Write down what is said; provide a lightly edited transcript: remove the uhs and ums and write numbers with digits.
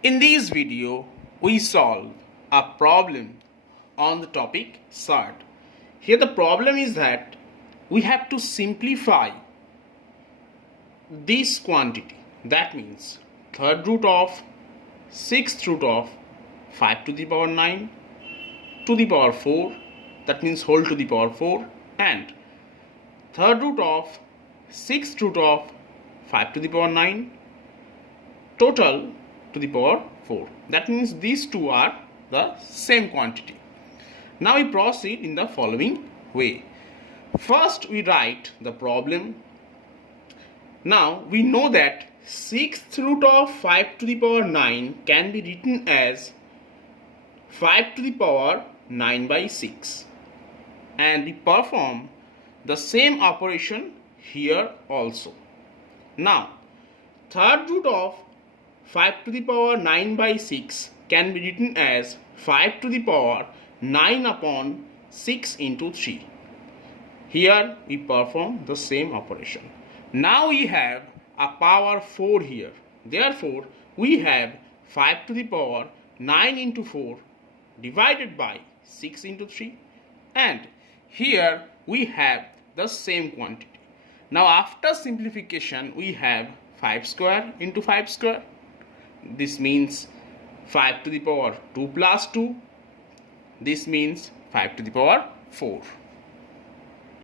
In this video, we solve a problem on the topic sort. Here the problem is that we have to simplify this quantity. That means third root of sixth root of 5 to the power 9 to the power 4, that means whole to the power 4, and third root of sixth root of 5 to the power 9 total to the power 4. That means these two are the same quantity. Now we proceed in the following way. First we write the problem. Now we know that sixth root of 5 to the power 9 can be written as 5 to the power 9 by 6, and we perform the same operation here also. Now third root of 5 to the power 9 by 6 can be written as 5 to the power 9 upon 6 into 3. Here we perform the same operation. Now we have a power 4 here. Therefore, we have 5 to the power 9 into 4 divided by 6 into 3. And here we have the same quantity. Now after simplification, we have 5 square into 5 square. This means 5 to the power 2 plus 2. This means 5 to the power 4.